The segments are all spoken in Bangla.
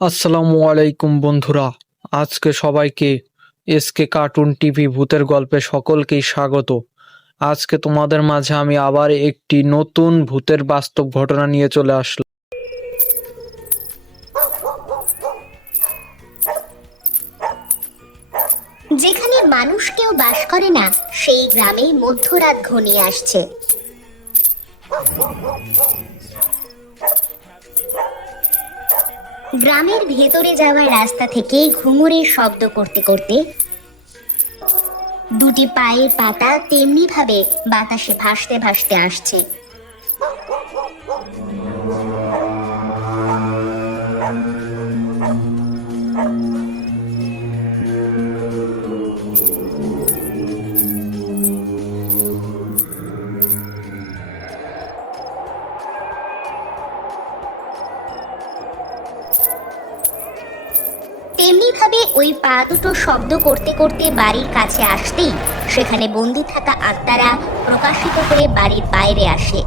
আসসালামু আলাইকুম বন্ধুরা। আজকে সবাইকে এসকে কার্টুন টিভি ভূতের গল্পে সকলকেই স্বাগত। আজকে তোমাদের মাঝে আমি আবার একটি নতুন ভূতের বাস্তব ঘটনা নিয়ে চলে আসলাম। যেখানে মানুষ কেউ বাস করে না, সেই গ্রামে মধ্যরাত ঘনিয়ে আসছে। গ্রামের ভেতরে যাওয়ার রাস্তা থেকে ঘুমুরের শব্দ করতে করতে দুটি পায়ের পাতা তেমনি ভাবে বাতাসে ভাসতে ভাসতে আসছে। তেমনি ভাবে ওই পা দুটো শব্দ করতে করতে বাড়ির কাছে আসতেই সেখানে বন্দি থাকা আত্মারা প্রকাশিত করে বাড়ির বাইরে আসে।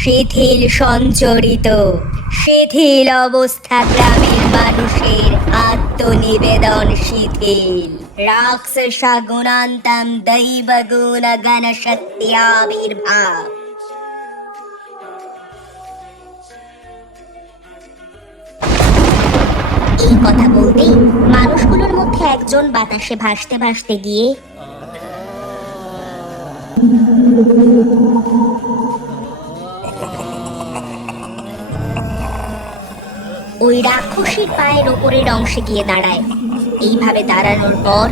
শিথিল সঞ্চরিত, শিথিল অবস্থা গ্রামের মানুষের। আত্মনিবেদন শিথিল। রাক্ষসা গুণান্তম দৈব গুণ গণ সত্যাবির্ভাব এই কথা বলতেই মানুষগুলোর মধ্যে একজন বাতাসে ভাসতে ভাসতে গিয়ে ওই রাক্ষসীর পায়ের ওপরের অংশে গিয়ে দাঁড়ায়। এইভাবে দাঁড়ানোর পর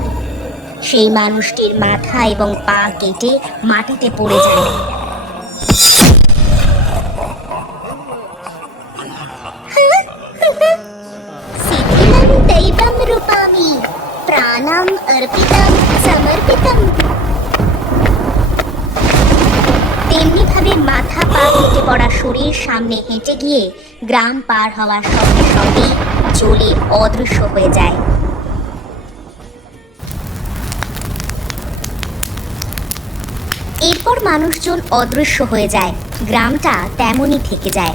সেই মানুষটির মাথা এবং পা কেটে মাটিতে পড়ে যায়। প্রাণাম অর্পিতম তেমনি ভাবে মাথা পা কেটে পড়া শরীর সামনে হেঁটে গিয়ে গ্রাম পার হওয়ার সঙ্গে সঙ্গে জ্বলে অদৃশ্য হয়ে যায়। এরপর মানুষজন অদৃশ্য হয়ে যায়। গ্রামটা তেমনই থেকে যায়।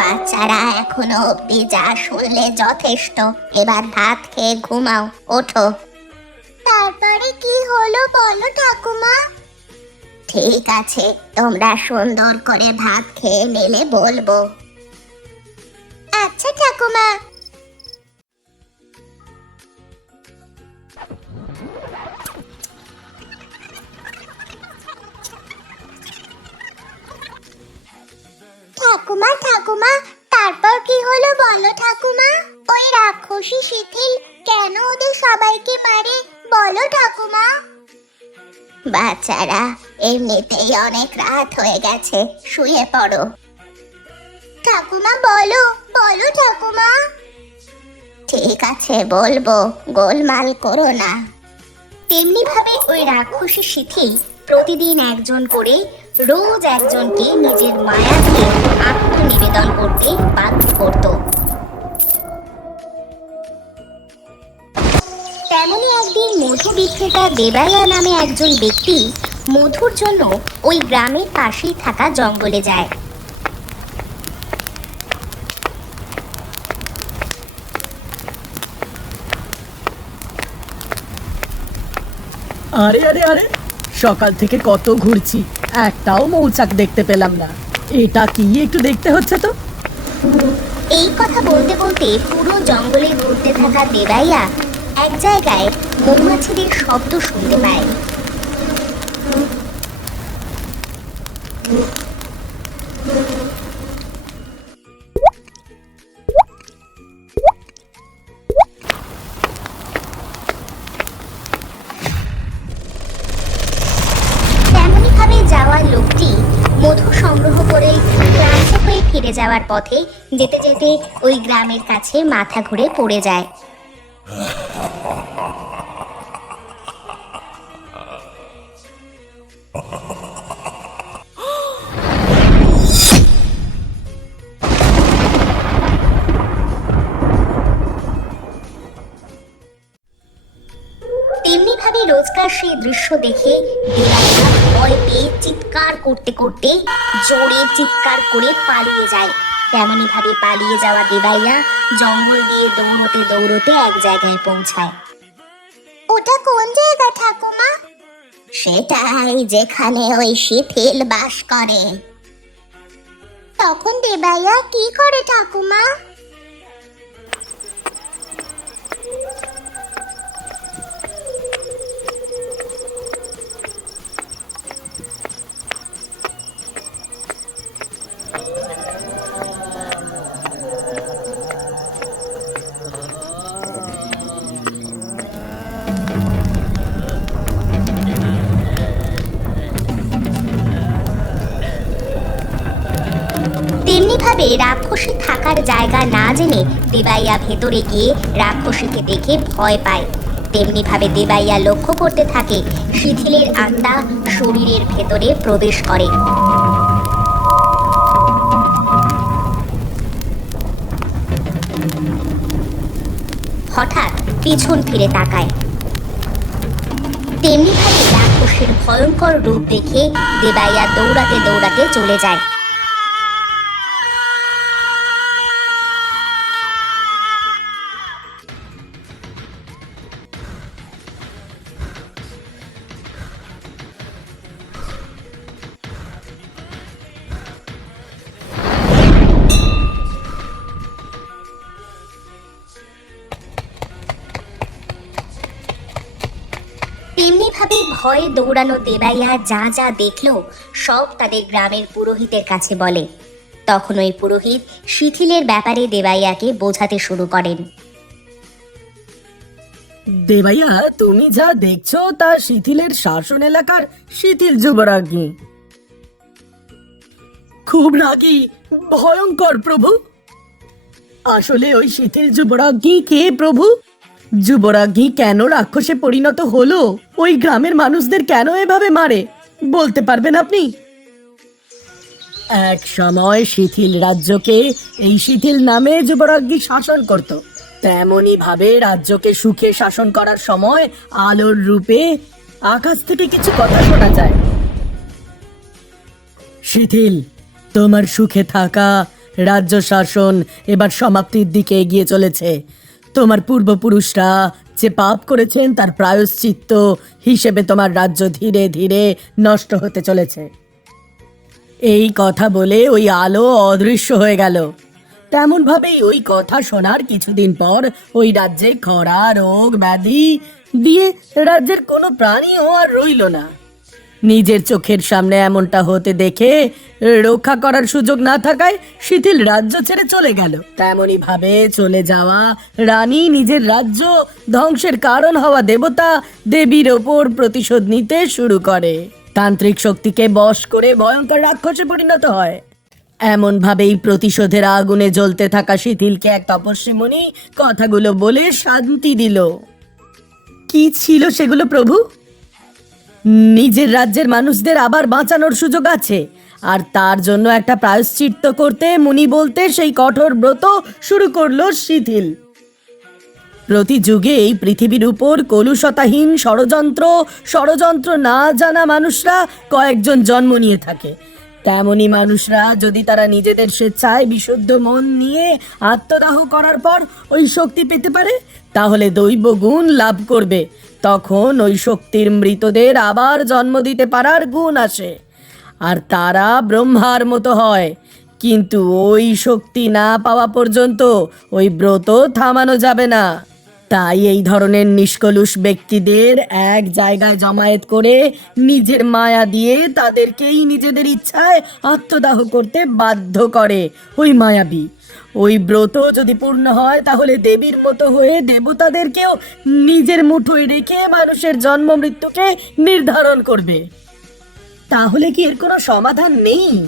বাচ্চারা এখনও অব্দি যা শুনলে যথেষ্ট। এবার ভাত খেয়ে ঘুমাও, ওঠো। তারপরে কি হলো বলো ঠাকুমা? ঠিক আছে, তোমরা সুন্দর করে ভাত খেয়ে নিলে বলব। আচ্ছা ঠাকুমা ঠাকুমা ঠাকুমা, তারপর কি হলো বলো ঠাকুমা? ওই রাক্ষসী শিথিল কেন ওদের সবাইকে মারে বলো ঠাকুমা? বাচ্চারা, এমনিতেই অনেক রাত হয়ে গেছে, শুয়ে পড়ো। ঠাকুমা, বলো বলো ঠাকুমা। ঠিক আছে, বলব, গোলমাল করো না। তেমনি ভাবে ওই রাক্ষসী শিথিল প্রতিদিন একজন করে রোজ একজনকে নিজের মায়া দিয়ে আত্মনিবেদন করতে বাধ্য করত। তেমনই একদিন মধু বিক্রেতা দেবায়া নামে একজন ব্যক্তি মধুর জন্য ওই গ্রামের পাশেই থাকা জঙ্গলে যায়। আরে আরে আরে সকাল থেকে কত ঘুরছি, একটাও মৌচাক দেখতে পেলাম না। এটা কি একটু দেখতে হচ্ছে তো? এই কথা বলতে বলতে পুরো জঙ্গলে ঘুরতে থাকা দেবাইয়া এক জায়গায় মৌমাছিদের শব্দ শুনতে পায়। যাওয়ার পথে যেতে যেতে ওই গ্রামের কাছে মাথা ঘুরে পড়ে যায়। সেই দৃশ্য দেখে দেবাইয়া ভয় পেয়ে চিৎকার করতে করতে জোরে চিৎকার করে পালিয়ে যায়। তেমনি ভাবে পালিয়ে যাওয়া দেবাইয়া জঙ্গল দিয়ে দৌড়তে দৌড়তে এক জায়গায় পৌঁছায়। ওটা কোন জায়গা ঠাকুমা? সেটাই যেখানে ওই শিথিল বাস করে। তখন দেবাইয়া কি করে ঠাকুমা? ভাবে রাক্ষসী থাকার জায়গা না জেনে দেবাইয়া ভেতরে গিয়ে রাক্ষসীকে দেখে ভয় পায়। তেমনি ভাবে দেবাইয়া লক্ষ্য করতে থাকে, শিথিলের আত্মা শরীরের ভেতরে প্রবেশ করে। হঠাৎ পিছন ফিরে তাকায়। তেমনি ভাবে রাক্ষসের ভয়ঙ্কর রূপ দেখে দেবাইয়া দৌড়াতে দৌড়াতে চলে যায়। তেমনি ভাবে ভয়ে দৌড়ানো দেবাইয়া যা যা দেখল, সব তাদের গ্রামের পুরোহিতের কাছে বলে। তখন ওই পুরোহিত শিথিলের ব্যাপারে দেবাইয়াকে বোঝাতে শুরু করেন। দেবাইয়া, তুমি যা দেখছ তা শিথিলের শাসন এলাকার শিথিল যুবরাজ্ঞী। খুব রাগী, ভয়ঙ্কর প্রভু। আসলে ওই শিথিল যুবরাজ্ঞী কে প্রভু? যুবরাজ্ঞী কেন রাক্ষসে পরিণত হলো? ওই গ্রামের মানুষদের কেন এভাবে মারে? বলতে পারবেন আপনি? এক সময় শিথিল রাজ্যকে এই শিথিল নামে যুবরাজ্ঞী শাসন করত। তেমনি ভাবে রাজ্যকে সুখে শাসন করার সময় আলোর রূপে আকাশ থেকে কিছু কথা শোনা যায়। শিথিল, তোমার সুখে থাকা রাজ্য শাসন এবার সমাপ্তির দিকে এগিয়ে চলেছে। তোমার পূর্বপুরুষরা যে পাপ করেছেন, তার প্রায়শ্চিত্ত হিসেবে তোমার রাজ্য ধীরে ধীরে নষ্ট হতে চলেছে। এই কথা বলে ওই আলো অদৃশ্য হয়ে গেল। তেমন ভাবেই ওই কথা শোনার কিছুদিন পর ওই রাজ্যে খরা, রোগ, ব্যাধি দিয়ে রাজ্যের কোনো প্রাণীও আর রইল না। নিজের চোখের সামনে এমনটা হতে দেখে রক্ষা করার সুযোগ না থাকায় শিথিল রাজ্য ছেড়ে চলে গেল। তেমনি ভাবে চলে যাওয়া রানী নিজের রাজ্য ধ্বংসের কারণ হওয়া দেবতা দেবীর ওপর প্রতিশোধ নিতে শুরু করে। তান্ত্রিক শক্তিকে বশ করে ভয়ঙ্কর রাক্ষসে পরিণত হয়। এমন ভাবেই প্রতিশোধের আগুনে জ্বলতে থাকা শিথিলকে এক তপস্বী কথাগুলো বলে শান্তি দিল। কি ছিল সেগুলো প্রভু? নিজের রাজ্যের মানুষদের আবার বাঁচানোর সুযোগ আছে। আর তার জন্য একটা প্রায়শ্চিত্ত করতে মুনি বলতে সেই কঠোর ব্রত শুরু করল শিথিল। প্রতি যুগে এই পৃথিবীর উপর কলুষতাহীন ষড়যন্ত্র ষড়যন্ত্র না জানা মানুষরা কয়েকজন জন্ম নিয়ে থাকে। তেমনই মানুষরা যদি তারা নিজেদের স্বেচ্ছায় বিশুদ্ধ মন নিয়ে আত্মদাহ করার পর ওই শক্তি পেতে পারে, তাহলে দৈব গুণ লাভ করবে। তখন ওই শক্তির মৃতদের আবার জন্ম দিতে পারার গুণ আসে আর তারা ব্রহ্মার মতো হয়, কিন্তু ওই শক্তি না পাওয়া পর্যন্ত ওই ব্রত থামানো যাবে না। তাই এই ধরনের নিষ্কলুষ ব্যক্তিদের এক জায়গায় জমায়েত করে নিজের মায়া দিয়ে তাদেরকেই নিজেদের ইচ্ছায় আত্মদাহ করতে বাধ্য করে। ওই মায়াবী ওই ব্রত যদি পূর্ণ হয়, তাহলে দেবীর মতো হয়ে দেবতাদেরকেও নিজের মুঠোয় রেখে মানুষের জন্ম মৃত্যুকে নির্ধারণ করবে। তাহলে কি এর কোনো সমাধান নেই?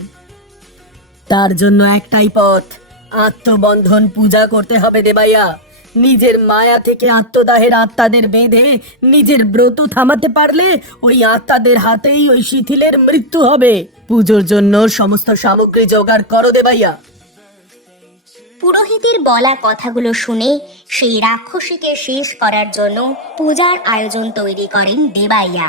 তার জন্য একটাই পথ, আত্মবন্ধন পূজা করতে হবে দেবাইয়া। নিজের মায়া থেকে আত্মদাহের আত্মাদের বেঁধে নিজের ব্রত থামাতে পারলে ওই আত্মাদের হাতেই ওই শিথিলের মৃত্যু হবে। পুজোর জন্য সমস্ত সামগ্রী জোগাড় করো দেবাইয়া। পুরোহিতের বলা কথাগুলো শুনে সেই রাক্ষসীকে শেষ করার জন্য পূজার আয়োজন তৈরি করেন দেবাইয়া।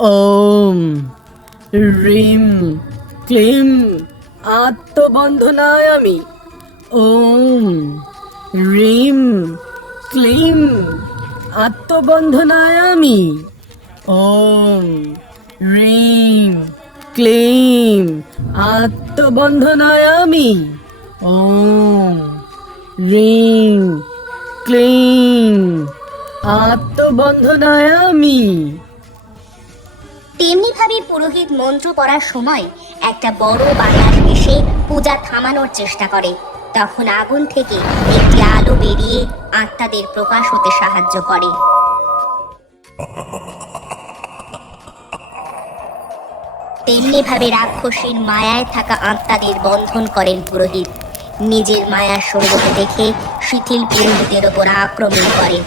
ওম রিম ক্লিম আত্মবন্ধনায় আমি। ওম রিম ক্লিম আত্মবন্ধনায় আমি। ওম রিম ক্লিম আত্মবন্ধনায় আমি। ওম রিম ক্লিম আত্মবন্ধনায় আমি। তেমনিভাবে পুরোহিত মন্ত্র পড়ার সময় একটা বড় বাতাস এসে পূজা থামানোর চেষ্টা করে। তখন আগুন থেকে একটি আলো বেরিয়ে আত্মাদের প্রকাশ হতে সাহায্য করে। তেমনিভাবে রাক্ষসীর মায়ায় থাকা আত্মাদের বন্ধন করেন পুরোহিত। নিজের মায়ার সঙ্গে দেখে শিথিল পণ্ডিতের ওপর আক্রমণ করে।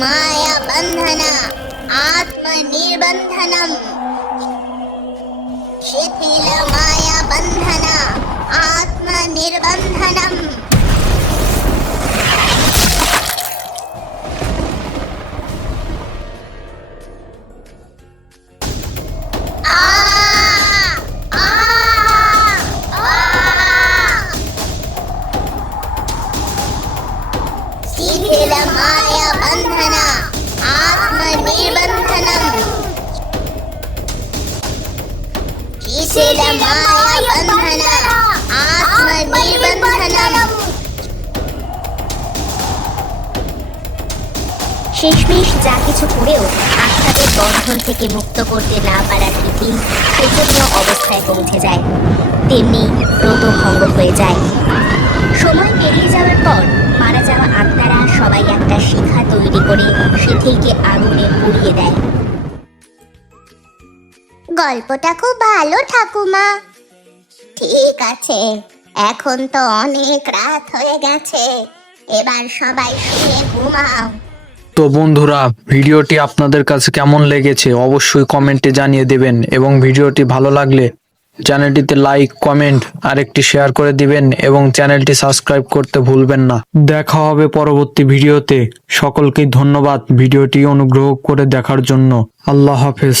মায়া বন্ধনা আত্মনির্বন্ধনম। শেষমেশ যা কিছু করেও আত্মাদের বন্ধন থেকে মুক্ত করতে না পারার তিথি শোচনীয় অবস্থায় পৌঁছে যায়। তেমনি ব্রত ভঙ্গ হয়ে যায়। সময় পেরিয়ে যাওয়ার পর মারা যাওয়া আত্মারা সবাই একটা শিখা তৈরি করে শিথিলকে আগুনে পুড়িয়ে দেয়। গল্পটা খুব ভালো, ঠাকুমা। ঠিক আছে, এখন তো অনেক রাত হয়ে গেছে। এবার সবাই শুয়ে ঘুমাও। তো বন্ধুরা, ভিডিওটি আপনাদের কাছে কেমন লেগেছে অবশ্যই কমেন্টে জানিয়ে দেবেন এবং ভিডিওটি ভালো লাগলে চ্যানেলটিতে লাইক, কমেন্ট আর একটি শেয়ার করে দিবেন এবং চ্যানেলটি সাবস্ক্রাইব করতে ভুলবেন না। দেখা হবে পরবর্তী ভিডিওতে। সকলকে ধন্যবাদ ভিডিওটি অনুগ্রহ করে দেখার জন্য। আল্লাহ হাফেজ।